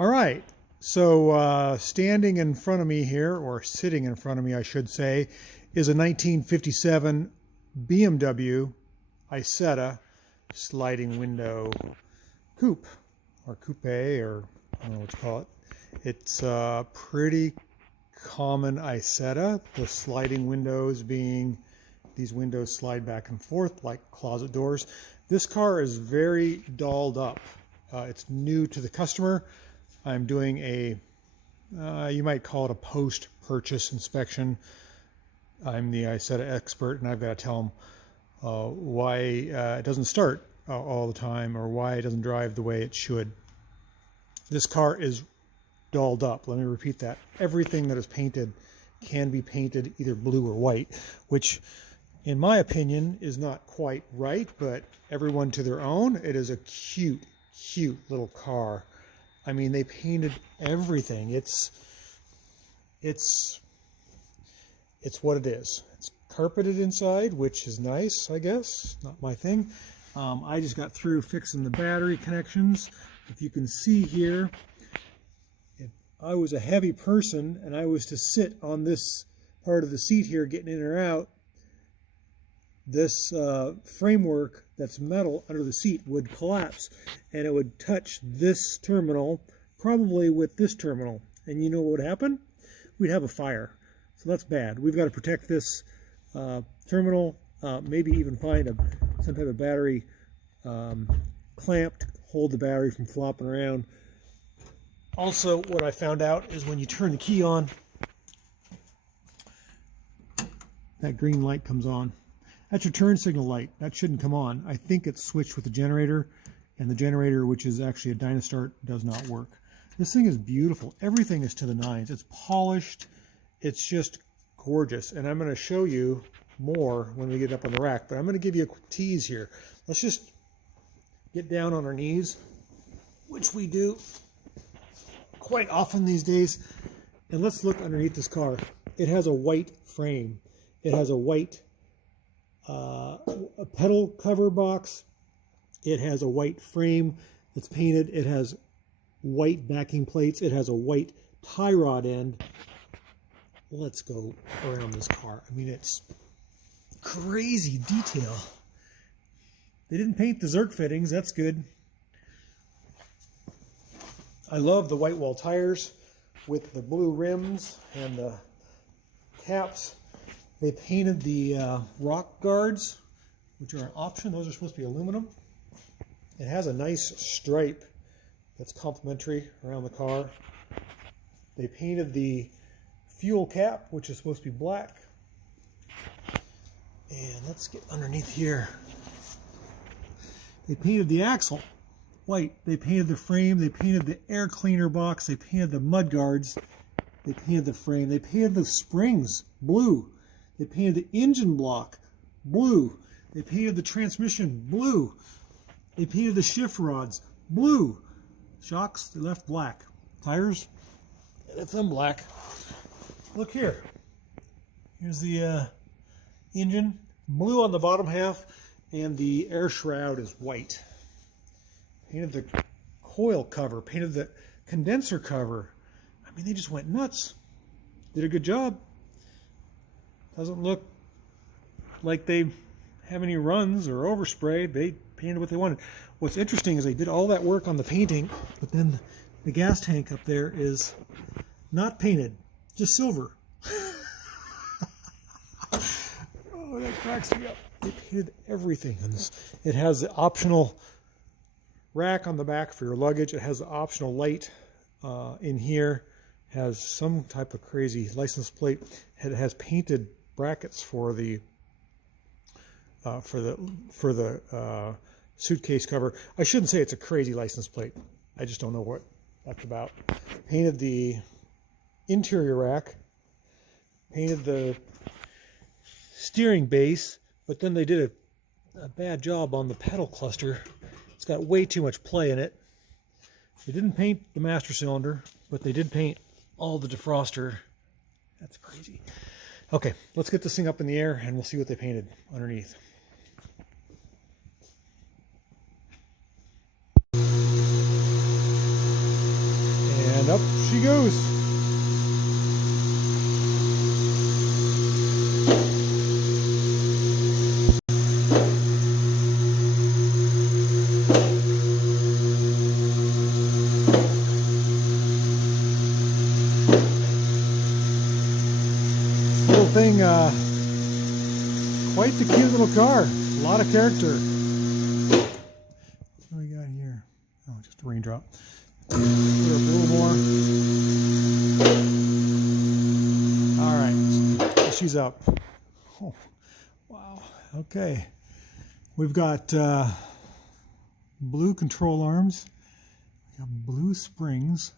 All right, so standing in front of me here, or sitting in front of me, I should say, is a 1957 BMW Isetta sliding window coupe, or coupe, or I don't know what to call it. It's a pretty common Isetta, the sliding windows being these windows slide back and forth like closet doors. This car is very dolled up. It's new to the customer. I'm doing a, you might call it a post-purchase inspection. I'm the Isetta expert, and I've got to tell them why it doesn't start all the time, or why it doesn't drive the way it should. This car is dolled up. Let me repeat that. Everything that is painted can be painted either blue or white, which in my opinion is not quite right, but everyone to their own. It is a cute, cute little car. I mean, they painted everything. It's what it is. It's carpeted inside, which is nice, I guess. Not my thing. I just got through fixing the battery connections. If you can see here, if I was a heavy person and I was to sit on this part of the seat here getting in or out, this framework that's metal under the seat would collapse, and it would touch this terminal, probably with this terminal. And you know what would happen? We'd have a fire. So that's bad. We've got to protect this terminal, maybe even find some type of battery clamp to hold the battery from flopping around. Also, what I found out is when you turn the key on, that green light comes on. That's your turn signal light. That shouldn't come on. I think it's switched with the generator, and the generator, which is actually a Dynastart, does not work. This thing is beautiful. Everything is to the nines. It's polished. It's just gorgeous. And I'm going to show you more when we get up on the rack, but I'm going to give you a tease here. Let's just get down on our knees, which we do quite often these days, and let's look underneath this car. It has a white frame. It has a white a pedal cover box. It has a white frame that's painted. It has white backing plates. It has a white tie rod end. Let's go around this car. I mean, it's crazy detail. They didn't paint the Zerk fittings. That's good. I love the white wall tires with the blue rims and the caps. They painted the rock guards, which are an option. Those are supposed to be aluminum. It has a nice stripe that's complementary around the car. They painted the fuel cap, which is supposed to be black. And let's get underneath here. They painted the axle white. They painted the frame. They painted the air cleaner box. They painted the mud guards. They painted the frame. They painted the springs blue. They painted the engine block blue. They painted the transmission blue. They painted the shift rods blue. Shocks, they left black. Tires, they left them black. Look here. Here's the engine, blue on the bottom half, and the air shroud is white. Painted the coil cover, painted the condenser cover. I mean, they just went nuts. Did a good job. Doesn't look like they have any runs or overspray. They painted what they wanted. What's interesting is they did all that work on the painting, but then the gas tank up there is not painted, just silver. Oh, that cracks me up. They painted everything on this. It has the optional rack on the back for your luggage. It has the optional light in here. Has some type of crazy license plate. It has painted brackets for the suitcase cover. I shouldn't say it's a crazy license plate. I just don't know what that's about. Painted the interior rack. Painted the steering base, but then they did a bad job on the pedal cluster. It's got way too much play in it. They didn't paint the master cylinder, but they did paint all the defroster. That's crazy. Okay, let's get this thing up in the air and we'll see what they painted underneath. And up she goes. Little thing, quite the cute little car. A lot of character. What do we got here? Oh, just a raindrop. Put up a little more. All right, she's up. Oh, wow. Okay, we've got blue control arms. We got blue springs.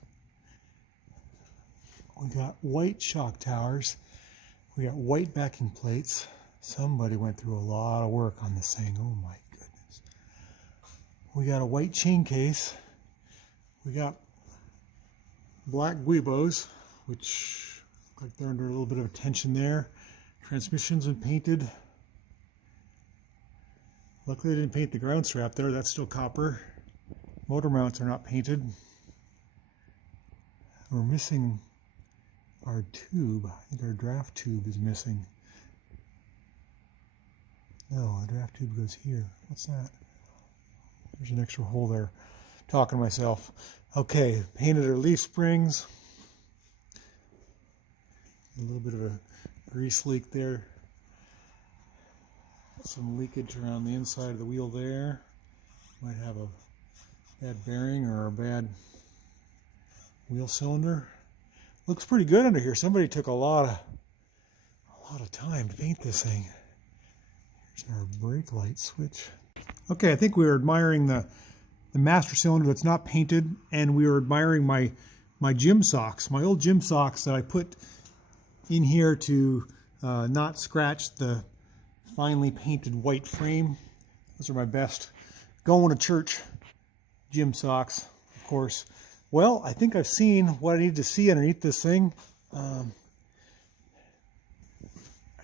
We got white shock towers. We got white backing plates. Somebody went through a lot of work on this thing. Oh my goodness. We got a white chain case. We got black guibos, which look like they're under a little bit of tension there. Transmission's been painted. Luckily they didn't paint the ground strap there. That's still copper. Motor mounts are not painted. We're missing our tube. I think our draft tube is missing. No, the draft tube goes here. What's that? There's an extra hole there. Talking to myself. Okay, painted our leaf springs. A little bit of a grease leak there. Some leakage around the inside of the wheel there. Might have a bad bearing or a bad wheel cylinder. Looks pretty good under here. Somebody took a lot of time to paint this thing. Here's our brake light switch. Okay, I think we were admiring the master cylinder that's not painted, and we were admiring my gym socks, my old gym socks that I put in here to not scratch the finely painted white frame. Those are my best going to church gym socks, of course. Well, I think I've seen what I need to see underneath this thing. I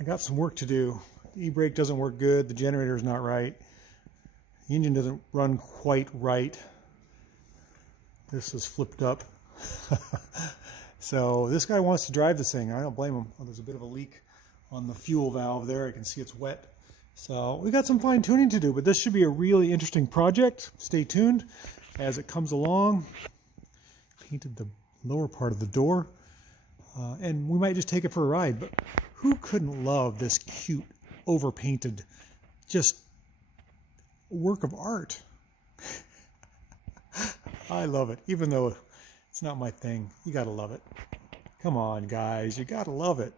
got some work to do. The e-brake doesn't work good. The generator is not right. The engine doesn't run quite right. This is flipped up. So this guy wants to drive this thing. I don't blame him. Oh, there's a bit of a leak on the fuel valve there. I can see it's wet. So we got some fine tuning to do, but this should be a really interesting project. Stay tuned as it comes along. Painted the lower part of the door, and we might just take it for a ride. But who couldn't love this cute, overpainted, just work of art? I love it, even though it's not my thing. You gotta love it. Come on, guys, you gotta love it.